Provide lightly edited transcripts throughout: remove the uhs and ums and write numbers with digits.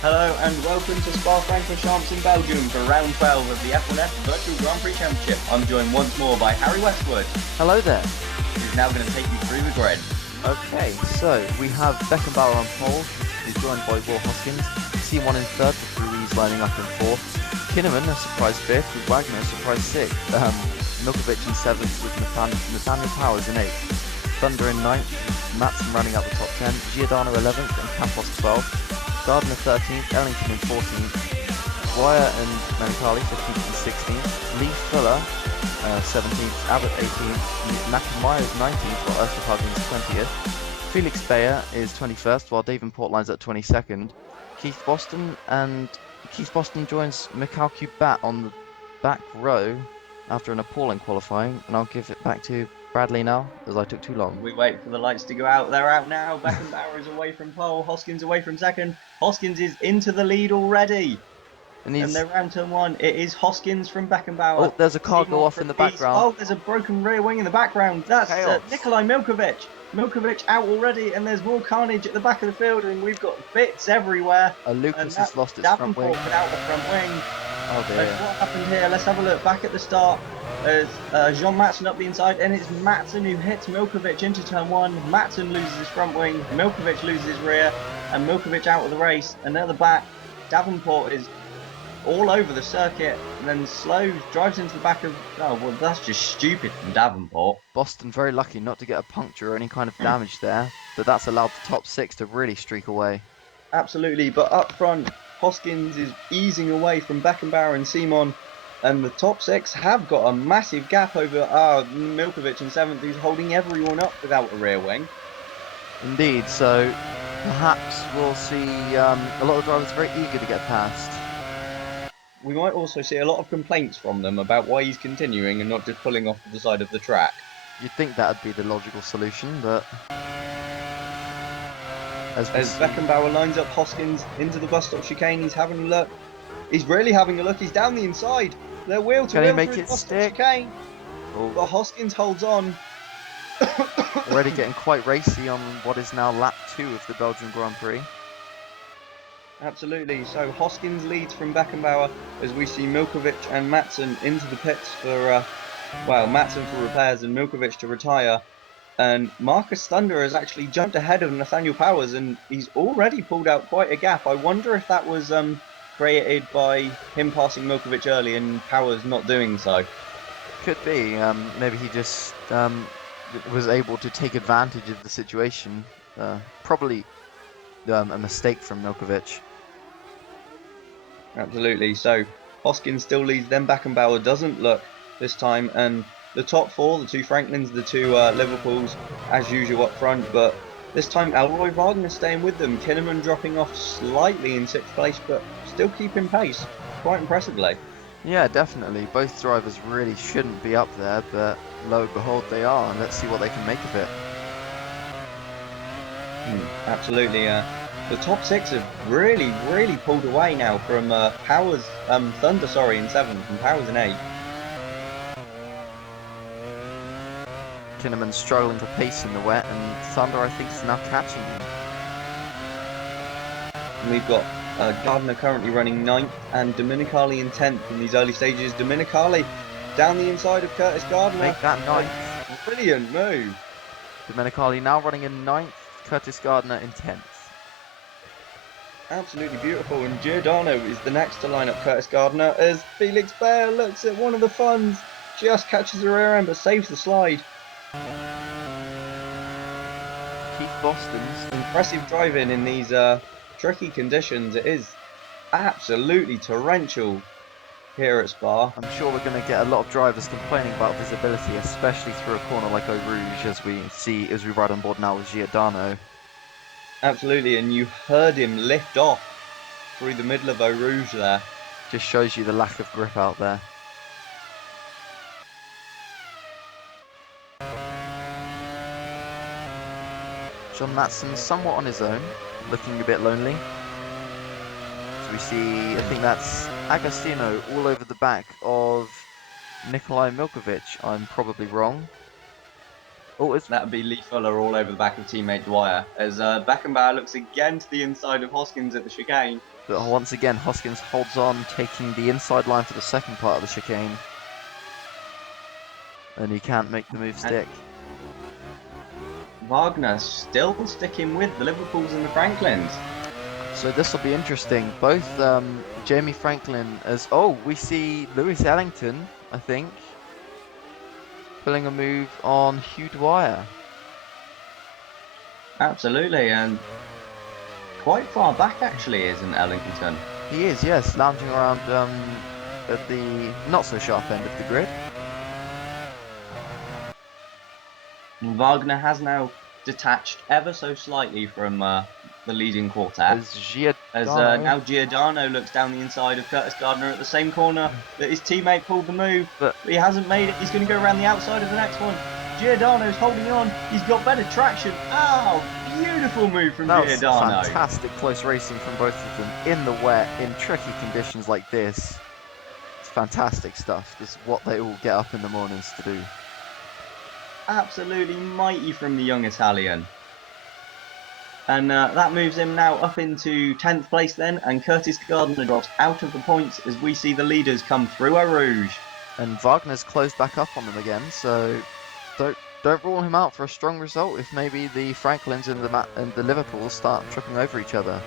Hello and welcome to Spa-Francorchamps in Belgium for round 12 of the F1F Virtual Grand Prix Championship. I'm joined once more by Harry Westwood, Hello there. who's now going to take you through the grid. Okay, so we have Beckenbauer on pole, who's joined by Will Hoskins, C1 in third with Ruiz lining up in fourth, Kinnaman a surprise fifth with Wagner a surprise sixth, Milkovic in seventh with Nathaniel Powers in eighth, Thunder in ninth, Matson running up the top 10, Giordano 11th and Campos 12th, Gardner 13th, Ellington in 14th, Dwyer and Menicali 15th and 16th, Lee Fuller 17th, Abbott 18th, McIntyre is 19th, while Ursula Huggins 20th. Felix Bayer is 21st, while David Portline's at 22nd. Keith Boston joins Mikhail Kubat on the back row after an appalling qualifying, and I'll give it back to Bradley now, as I took too long. We wait for the lights to go out. They're out now. Beckenbauer is away from pole. Hoskins away from second. Hoskins is into the lead already. And they're round turn one. It is Hoskins from Beckenbauer. Oh, there's a car go off in the background. Oh, there's a broken rear wing in the background. That's Nikolai Milkovic. Milkovic out already, and there's more carnage at the back of the field, and we've got bits everywhere. Lucas has lost its front wing. Out the front wing. Oh dear. What happened here? Let's have a look. Back at the start, there's Jean Matson up the inside, and it's Matson who hits Milkovic into turn one. Matson loses his front wing, Milkovic loses his rear, and Milkovic out of the race. And at the back, Davenport is all over the circuit, and then drives into the back of... Oh, well, that's just stupid from Davenport. Boston very lucky not to get a puncture or any kind of damage there, but that's allowed the top six to really streak away. Absolutely, but up front, Hoskins is easing away from Beckenbauer and Simon, and the top six have got a massive gap over Milkovic in seventh, who's holding everyone up without a rear wing. Indeed, so perhaps we'll see a lot of drivers very eager to get past. We might also see a lot of complaints from them about why he's continuing and not just pulling off to the side of the track. You'd think that would be the logical solution, but... As Beckenbauer lines up Hoskins into the bus stop chicane, he's having a look. He's really having a look. He's down the inside. They're wheel to wheel through the bus stop chicane. Oh. But Hoskins holds on. Already getting quite racy on what is now lap 2 of the Belgian Grand Prix. Absolutely. So Hoskins leads from Beckenbauer as we see Milkovic and Matson into the pits for, Matson for repairs and Milkovic to retire. And Marcus Thunder has actually jumped ahead of Nathaniel Powers, and he's already pulled out quite a gap. I wonder if that was created by him passing Milkovic early and Powers not doing so. Could be. Maybe he just was able to take advantage of the situation. Probably a mistake from Milkovic. Absolutely. So Hoskins still leads, then Beckenbauer doesn't look this time, and the top four, the two Franklins, the two Liverpools, as usual up front, but this time Elroy Wagner staying with them. Kinnaman dropping off slightly in 6th place, but still keeping pace quite impressively. Yeah, definitely. Both drivers really shouldn't be up there, but lo and behold they are, and let's see what they can make of it. Absolutely. The top six have really pulled away now from Powers, Thunder, in 7th, and Powers in 8th. Kinnaman struggling for pace in the wet, and Thunder I think is now catching him. And we've got Gardner currently running 9th and Dominicali in 10th in these early stages. Dominicali down the inside of Curtis Gardner. Make that 9th. Brilliant move. Dominicali now running in 9th, Curtis Gardner in 10th. Absolutely beautiful, and Giordano is the next to line up Curtis Gardner as Felix Bayer looks at one of the funds, just catches the rear end but saves the slide. Keith Boston's impressive driving in these tricky conditions. It is absolutely torrential here at Spa. I'm sure we're going to get a lot of drivers complaining about visibility, especially through a corner like Eau Rouge, as we ride on board now with Giordano. Absolutely, and you heard him lift off through the middle of Eau Rouge there. Just shows you the lack of grip out there. John Matson somewhat on his own, looking a bit lonely. So we see, I think that's Agostino all over the back of Nikolai Milkovic. I'm probably wrong. Oh, that would be Lee Fuller all over the back of teammate Dwyer. As Beckenbauer looks again to the inside of Hoskins at the chicane. But once again, Hoskins holds on, taking the inside line for the second part of the chicane. And he can't make the move stick. Wagner still sticking with the Liverpools and the Franklins. So this will be interesting. Both Jamie Franklin as... Oh, we see Lewis Ellington, I think, pulling a move on Hugh Dwyer. Absolutely, and quite far back actually, isn't Ellington? He is, yes, lounging around at the not-so-sharp end of the grid. And Wagner has now detached ever so slightly from the leading quartet. As now Giordano looks down the inside of Curtis Gardner at the same corner that his teammate pulled the move, but he hasn't made it. He's going to go around the outside of the next one. Giordano's holding on. He's got better traction. Oh, beautiful move from Giordano. Fantastic close racing from both of them in the wet, in tricky conditions like this. It's fantastic stuff. This is what they all get up in the mornings to do. Absolutely mighty from the young Italian. And that moves him now up into 10th place then, and Curtis Gardner drops out of the points as we see the leaders come through Eau Rouge. And Wagner's closed back up on them again, so don't rule him out for a strong result if maybe the Franklins and the Liverpools start tripping over each other.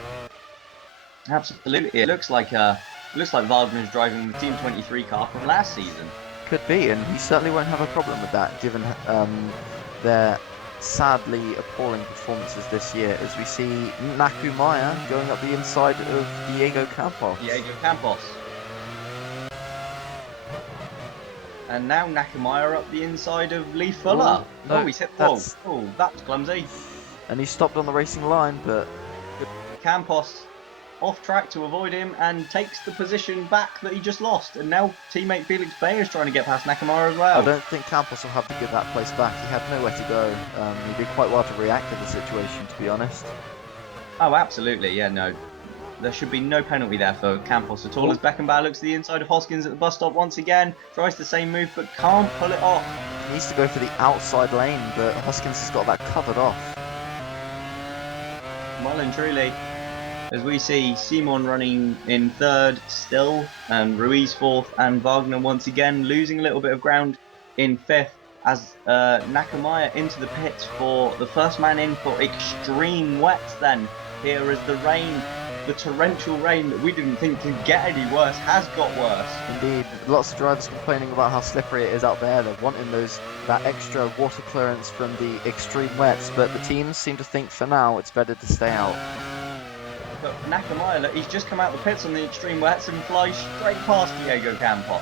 Absolutely, it looks like Wagner's driving the Team 23 car from last season. Could be, and he certainly won't have a problem with that, given their sadly appalling performances this year, as we see Nakumaya going up the inside of Diego Campos. And now Nakamaya up the inside of Lee Fuller. No, he's hit the wall. Oh, that's clumsy. And he stopped on the racing line, but... Campos off track to avoid him and takes the position back that he just lost. And now teammate Felix Bayer is trying to get past Nakamura as well. I don't think Campos will have to give that place back. He had nowhere to go. He did quite well to react to the situation, to be honest. Oh, absolutely. Yeah, no. There should be no penalty there for Campos at all. As Beckenbauer looks to the inside of Hoskins at the bus stop once again. Tries the same move but can't pull it off. He needs to go for the outside lane, but Hoskins has got that covered off. Well and truly. As we see Simon running in third still, and Ruiz fourth, and Wagner once again losing a little bit of ground in fifth, as Nakamaya into the pits for the first man in for extreme wets then. Here as the rain, the torrential rain that we didn't think could get any worse, has got worse. Indeed, lots of drivers complaining about how slippery it is out there. They're wanting that extra water clearance from the extreme wets, but the teams seem to think for now it's better to stay out. But Nakamaya, he's just come out the pits on the extreme wets and flies straight past Diego Campos.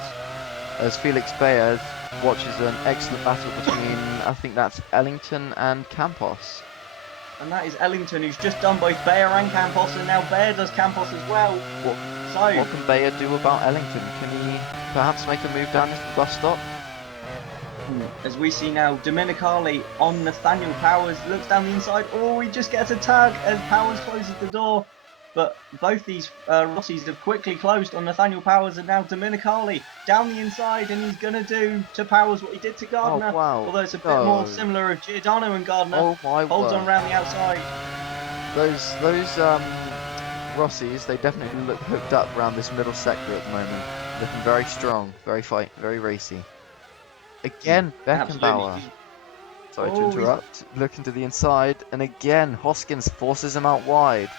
As Felix Bayer watches an excellent battle between, I think that's Ellington and Campos. And that is Ellington, who's just done both Bayer and Campos, and now Bayer does Campos as well. What can Bayer do about Ellington? Can he perhaps make a move down to the bus stop? As we see now, Domenicali on Nathaniel Powers, looks down the inside. Oh, he just gets a tug as Powers closes the door. But both these Rossies have quickly closed on Nathaniel Powers, and now Domenicali down the inside, and he's going to do to Powers what he did to Gardner. Oh, wow. Although it's a bit more similar of Giordano and Gardner. Oh, my Holds on around the outside. Those Rossies, they definitely look hooked up around this middle sector at the moment. Looking very strong, very racy. Again, Beckenbauer. Absolutely. Sorry to interrupt. Looking to the inside, and again, Hoskins forces him out wide.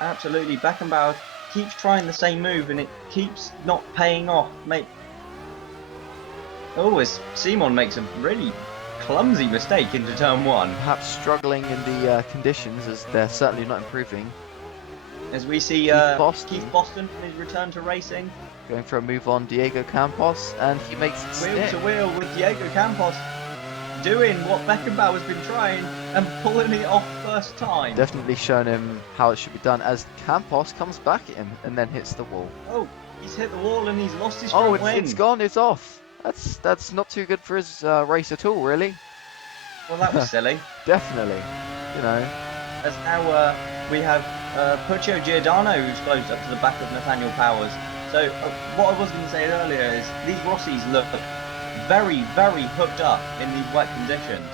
Absolutely, Beckenbauer keeps trying the same move and it keeps not paying off. As Simon makes a really clumsy mistake into turn one. Perhaps struggling in the conditions, as they're certainly not improving. As we see Keith Boston in his return to racing. Going for a move on Diego Campos, and he makes it stick. Wheel to wheel with Diego Campos, doing what Beckenbauer's been trying and pulling it off first time. Definitely shown him how it should be done, as Campos comes back at him and then hits the wall. Oh, he's hit the wall and he's lost his front wing. It's gone, it's off. That's not too good for his race at all, really. Well, that was silly. Definitely, you know. As now we have Puccio Giordano, who's closed up to the back of Nathaniel Powers. So what I was going to say earlier is these Rossies look very hooked up in these wet conditions.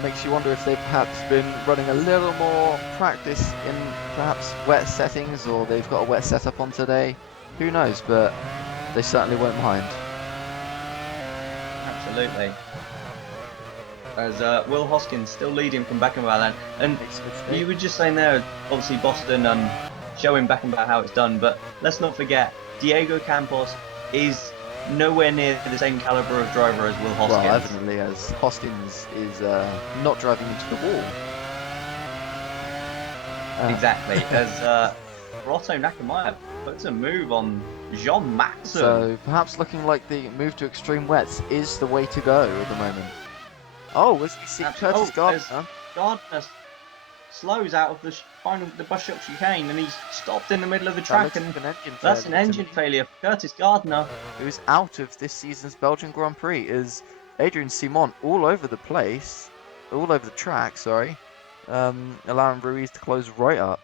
Makes you wonder if they've perhaps been running a little more practice in perhaps wet settings, or they've got a wet setup on today. Who knows, but they certainly won't mind. Absolutely. As Will Hoskins still leading from Beckenbauer then. And you were just saying there, obviously Boston showing Beckenbauer how it's done, but let's not forget, Diego Campos is nowhere near the same caliber of driver as Will Hoskins. Well, evidently, as Hoskins is not driving into the wall. Exactly, as Roto Nakamaya puts a move on Jean Matson. So perhaps looking like the move to extreme wets is the way to go at the moment. Oh, as we see Curtis Gardner. Gardner slows out of the bus shop chicane, and he's stopped in the middle of the track, and that's an engine failure for Curtis Gardner, who's out of this season's Belgian Grand Prix. Is Adrian Simon all over the place, all over the track, sorry, allowing Ruiz to close right up.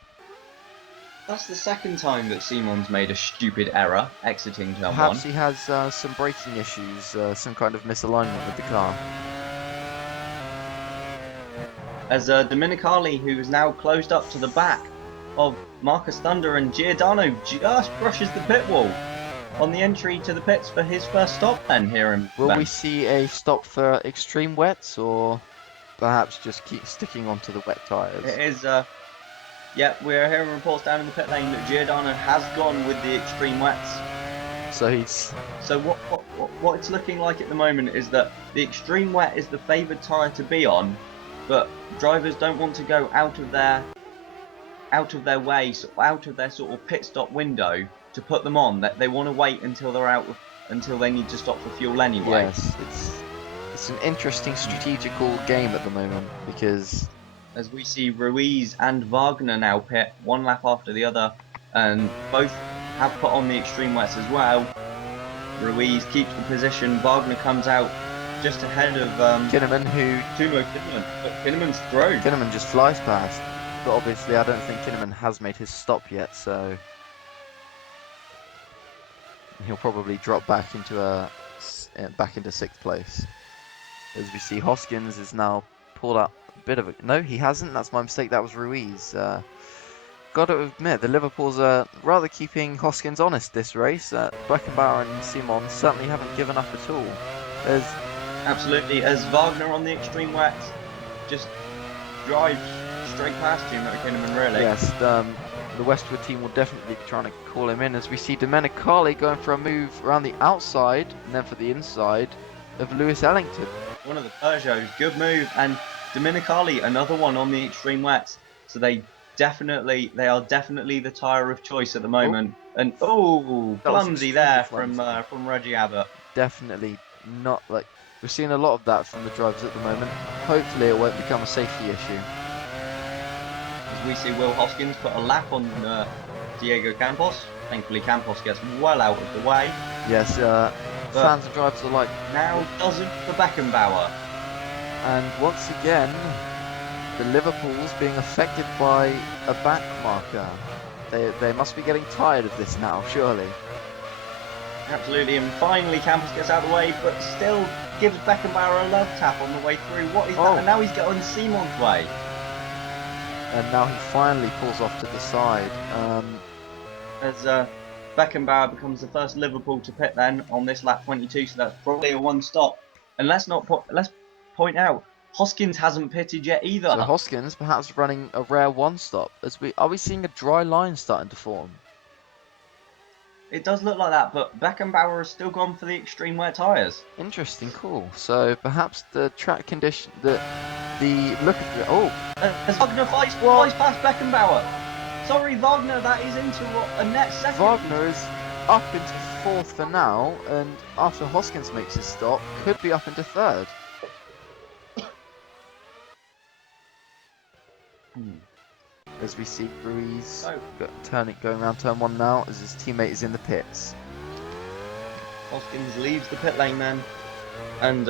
That's the second time that Simon's made a stupid error exiting turn 1. Perhaps he has some braking issues, some kind of misalignment with the car. As Dominicali, who is now closed up to the back of Marcus Thunder, and Giordano just brushes the pit wall on the entry to the pits for his first stop then here in Will we see a stop for extreme wets, or perhaps just keep sticking onto the wet tyres? It is, yeah, we're hearing reports down in the pit lane that Giordano has gone with the extreme wets. So what it's looking like at the moment is that the extreme wet is the favoured tyre to be on, but drivers don't want to go out of their way, out of their sort of pit stop window to put them on. That they want to wait until until they need to stop for fuel anyway. Yes, it's an interesting strategical game at the moment, because as we see Ruiz and Wagner now pit one lap after the other, and both have put on the extreme wets as well. Ruiz keeps the position. Wagner comes out just ahead of Kinnaman, but Kinnaman's thrown. Kinnaman just flies past, but obviously I don't think Kinnaman has made his stop yet, so he'll probably drop back into sixth place. As we see, Hoskins is now pulled out a bit of a... No, he hasn't. That's my mistake. That was Ruiz. Got to admit, the Liverpools are rather keeping Hoskins honest this race. Beckenbauer and Simon certainly haven't given up at all. Absolutely, as Wagner on the extreme wet just drives straight past you, Kinnaman, really. Yes, the Westwood team will definitely be trying to call him in, as we see Domenicali going for a move around the outside and then for the inside of Lewis Ellington. One of the Peugeots, good move, and Domenicali, another one on the extreme wets. So they are definitely the tyre of choice at the moment. And clumsy there from Reggie Abbott. Definitely not, like, we're seeing a lot of that from the drivers at the moment. Hopefully it won't become a safety issue. As we see Will Hoskins put a lap on Diego Campos. Thankfully Campos gets well out of the way. Yes, fans and drivers alike. Now doesn't for Beckenbauer. And once again, the Liverpools being affected by a back marker. They must be getting tired of this now, surely. Absolutely, and finally Campos gets out of the way, but still gives Beckenbauer a love tap on the way through. What is that? And now he's got on Simon's way. And now he finally pulls off to the side. As Beckenbauer becomes the first Liverpool to pit then on this lap 22, so that's probably a one stop. And let's point out, Hoskins hasn't pitted yet either. So Hoskins perhaps running a rare one stop. Are we seeing a dry line starting to form? It does look like that, but Beckenbauer has still gone for the extreme wet tyres. Interesting, cool. So perhaps the track condition, the look at the as Wagner flies past Beckenbauer. Sorry, Wagner, that is into a net second. Wagner is up into fourth for now, and after Hoskins makes his stop, could be up into third. As we see Ruiz going around turn 1 now, as his teammate is in the pits. Hoskins leaves the pit lane then, and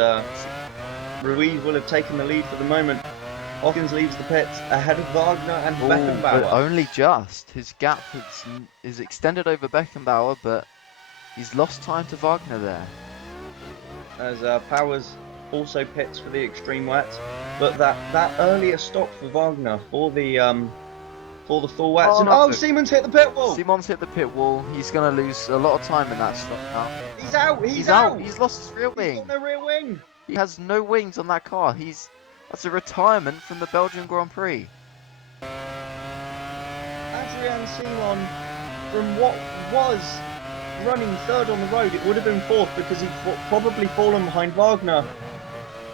Ruiz will have taken the lead for the moment. Hoskins leaves the pits ahead of Wagner and Beckenbauer. But only just. His gap is extended over Beckenbauer, but he's lost time to Wagner there. As Powers also pits for the extreme wets, but that earlier stop for Wagner for the full wets, Oh, and no. Simon's hit the pit wall. Simon's hit the pit wall. He's going to lose a lot of time in that stop now. He's out. He's out. He's lost his rear He's wing. got no rear wing. He has no wings on that car. That's a retirement from the Belgian Grand Prix. Adrian Simon, from what was running third on the road, it would have been fourth because he'd probably fallen behind Wagner,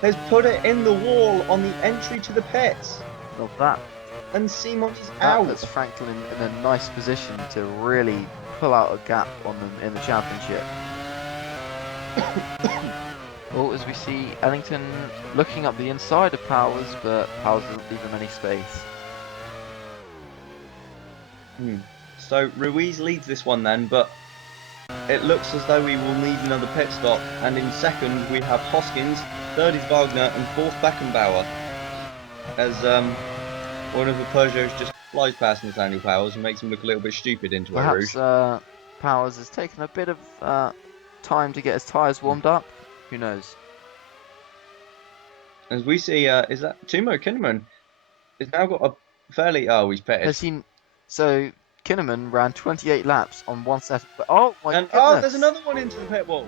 has put it in the wall on the entry to the pits. Well, that And Simon is out. puts Franklin in a nice position to really pull out a gap on them in the championship. Well, as we see Ellington looking up the inside of Powers, but Powers doesn't leave him any space. So Ruiz leads this one then, but it looks as though we will need another pit stop. And in second we have Hoskins, third is Wagner, and fourth Beckenbauer. As one of the Peugeots just flies past Nathaniel Powers and makes him look a little bit stupid into a Rouge. Perhaps Powers has taken a bit of time to get his tyres warmed up. Who knows? As we see, is that Timo Kinnaman? He's now got a fairly... Oh, he's pitted. So Kinnaman ran 28 laps on one set. But oh my goodness! Oh, there's another one into the pit wall.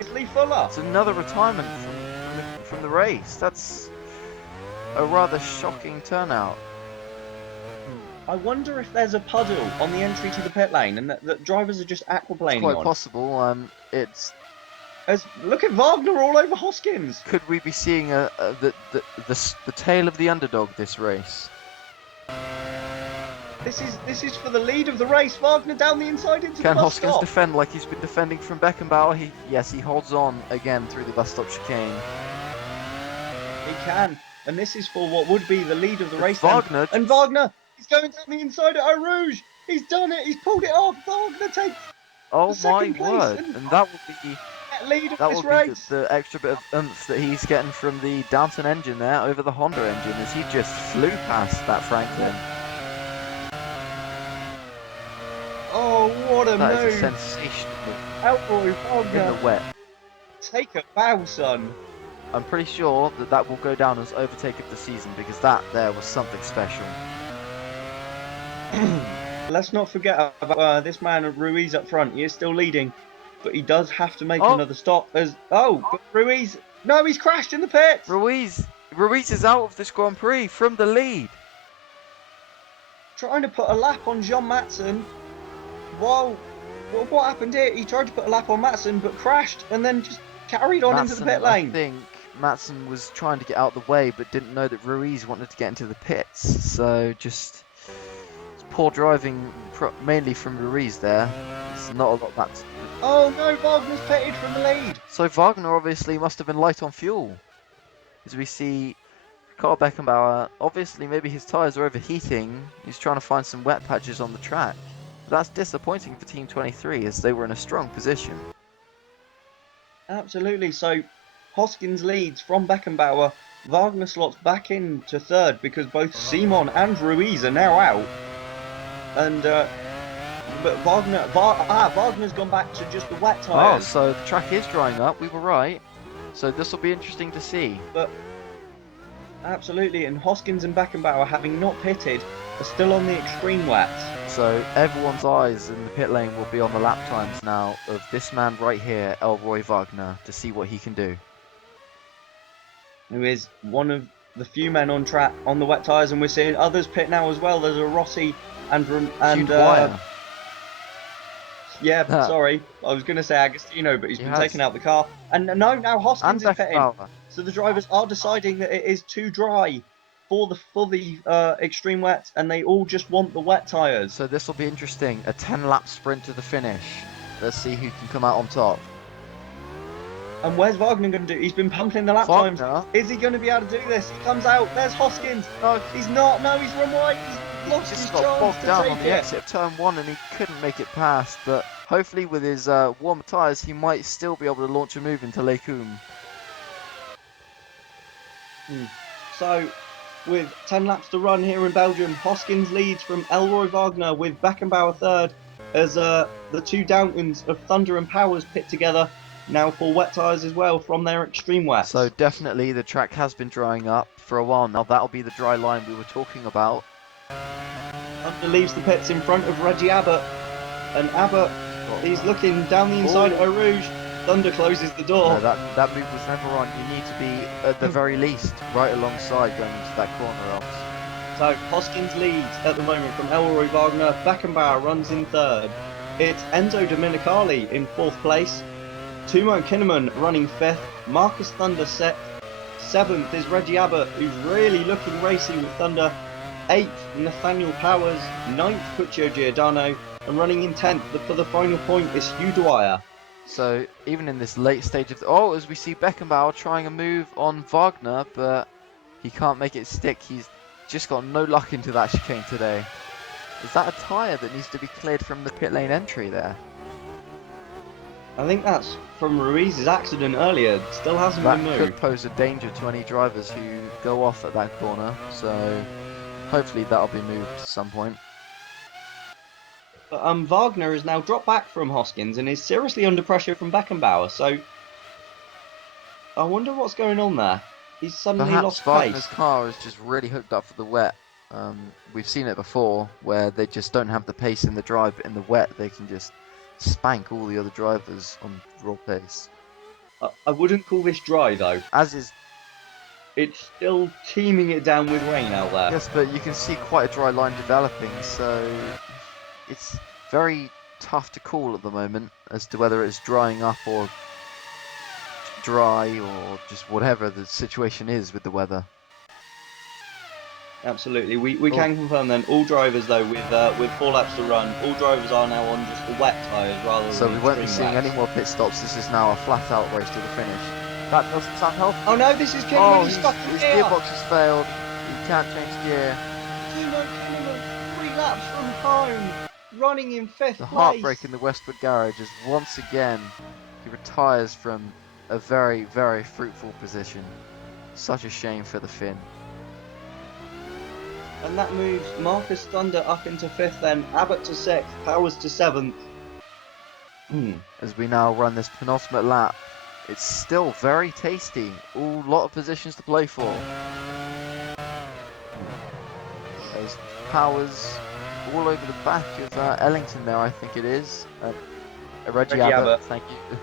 It's Lee Fuller. It's another retirement from the race. That's a rather shocking turnout. I wonder if there's a puddle on the entry to the pit lane and that drivers are just aquaplaning It's quite on. possible. Look at Wagner all over Hoskins. Could we be seeing the tail of the underdog this race? This is for the lead of the race. Wagner down the inside into Can the bus Hoskins stop. defend like he's been defending from Beckenbauer? He holds on again through the bus stop chicane. He can, and this is for what would be the lead of the race. Wagner and Wagner, he's going down the inside at Eau Rouge. He's done it. He's pulled it off. Wagner takes Oh the my second place word! And that would be lead of that this would be race. the extra bit of oomph that he's getting from the Downton engine there over the Honda engine as he just flew past that Franklin. Oh, what a That move! is a sensational move Elroy in Wagner, the wet. take a bow, son. I'm pretty sure that will go down as overtake of the season because that there was something special. Let's not forget about this man Ruiz up front. He is still leading, but he does have to make Oh. another stop. But Ruiz, no, he's crashed in the pits. Ruiz is out of this Grand Prix from the lead. Trying to put a lap on Jean Matson. Whoa, what happened here? He tried to put a lap on Matson, but crashed and then just carried on into the pit lane. I think Matson was trying to get out of the way, but didn't know that Ruiz wanted to get into the pits. So just poor driving, mainly from Ruiz there. It's not a lot that. Oh no, Wagner's pitted from the lead. So Wagner obviously must have been light on fuel. As we see Carl Beckenbauer, obviously maybe his tyres are overheating. He's trying to find some wet patches on the track. But that's disappointing for Team 23 as they were in a strong position. Absolutely. So Hoskins leads from Beckenbauer. Wagner slots back into third because both Simon and Ruiz are now out. And but Wagner's gone back to just the wet Oh, tyres. so the track is drying up. We were right. So this will be interesting to see. But absolutely, and Hoskins and Beckenbauer, having not pitted, are still on the extreme wets. So everyone's eyes in the pit lane will be on the lap times now of this man right here, Elroy Wagner, to see what he can do. Who is one of the few men on track on the wet tyres, and we're seeing others pit now as well. There's a Rossi and yeah, sorry, I was going to say Agostino, but he's been taken out the car. And now Hoskins is pitting. So the drivers are deciding that it is too dry for the extreme wet, and they all just want the wet tyres. So this will be interesting. A 10-lap sprint to the finish. Let's see who can come out on top. And where's Wagner going to do? He's been pumping the lap times. Is he going to be able to do this? He comes out. There's Hoskins. No, he's not. No, he's run wide. He's lost his chance got bogged down on the it. exit of turn 1 and he couldn't make it past. But hopefully with his warmer tyres, he might still be able to launch a move into Les Combes. So, with 10 laps to run here in Belgium, Hoskins leads from Elroy Wagner with Beckenbauer third as the two Downtons of Thunder and Powers pit together. now for wet tyres as well from their extreme wets. So definitely the track has been drying up for a while now. That'll be the dry line we were talking about. Thunder leaves the pits in front of Reggie Abbott, and Abbott, he's looking down the inside of Eau Rouge. Thunder closes the door. No, that move was never on. You need to be at the very least right alongside going into that corner else. So Hoskins leads at the moment from Elroy Wagner. Beckenbauer runs in third. It's Enzo Dominicali in fourth place. Timo Kinnaman running fifth. Marcus Thunder sixth. Seventh is Reggie Abbott, who's really looking racy with Thunder. Eighth, Nathaniel Powers. Ninth, Puccio Giordano. And running in 10th for the final point is Hugh Dwyer. So even in this late stage of as we see Beckenbauer trying a move on Wagner, but he can't make it stick. He's just got no luck into that chicane today. Is that a tyre that needs to be cleared from the pit lane entry there? I think that's from Ruiz's accident earlier. It still hasn't been moved. That could pose a danger to any drivers who go off at that corner. So hopefully that'll be moved at some point. But Wagner has now dropped back from Hoskins and is seriously under pressure from Beckenbauer. So I wonder what's going on there. He's suddenly lost Wagner's pace. car is just really hooked up for the wet. We've seen it before where they just don't have the pace in the drive, but in the wet they can just spank all the other drivers on raw pace. I wouldn't call this dry though. As is... It's still teeming it down with rain out there. Yes, but you can see quite a dry line developing, so it's very tough to call at the moment as to whether it's drying up or dry or just whatever the situation is with the weather. Absolutely, we can confirm then all drivers though with 4 laps to run, all drivers are now on just the wet tyres rather than so we won't be seeing wet. any more pit stops. This is now a flat out race to the finish. That doesn't sound healthy. Oh no, this is Kinnaman, he's stuck in his gear. gearbox has failed. He can't change gear. Timo Kinnaman, 3 laps from home, running in 5th place. The heartbreak in the Westwood garage is once again he retires from a very, very fruitful position. Such a shame for the Finn. And that moves Marcus Thunder up into 5th then, Abbott to 6th, Powers to 7th. As we now run this penultimate lap, it's still very tasty. A lot of positions to play for. There's Powers all over the back of Ellington there, I think it is. Reggie Abbott, thank you.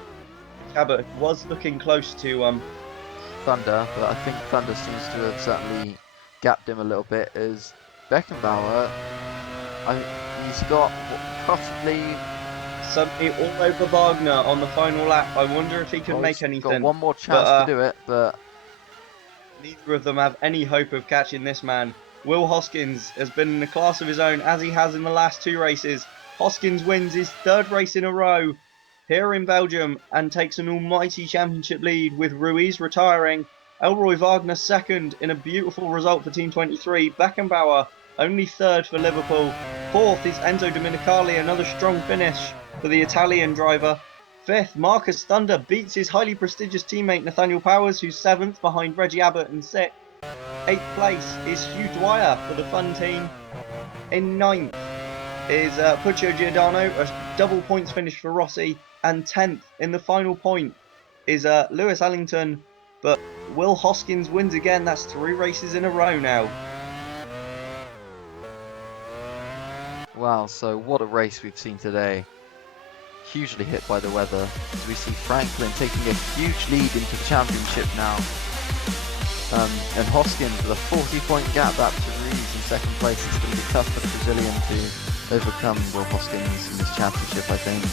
Abbott was looking close to Thunder, but I think Thunder seems to have certainly gapped him a little bit. As Beckenbauer, he's got possibly suddenly all over Wagner on the final lap. I wonder if he can make anything. Got one more chance to do it, but neither of them have any hope of catching this man. Will Hoskins has been in a class of his own as he has in the last 2 races. Hoskins wins his 3rd race in a row here in Belgium and takes an almighty championship lead with Ruiz retiring. Elroy Wagner 2nd in a beautiful result for Team 23. Beckenbauer only 3rd for Liverpool. 4th is Enzo Dominicali, another strong finish for the Italian driver. 5th, Marcus Thunder beats his highly prestigious teammate Nathaniel Powers, who's 7th behind Reggie Abbott and 6th. 8th place is Hugh Dwyer for the Fun team. In 9th is Puccio Giordano, a double points finish for Rossi. And 10th in the final point is Lewis Ellington. But Will Hoskins wins again. That's 3 races in a row now. wow, so what a race we've seen today. Hugely hit by the weather, as we see Franklin taking a huge lead into the championship now. And Hoskins with a 40-point gap back to Ruiz in 2nd place. It's going to be tough for the Brazilian to overcome Will Hoskins in this championship, I think.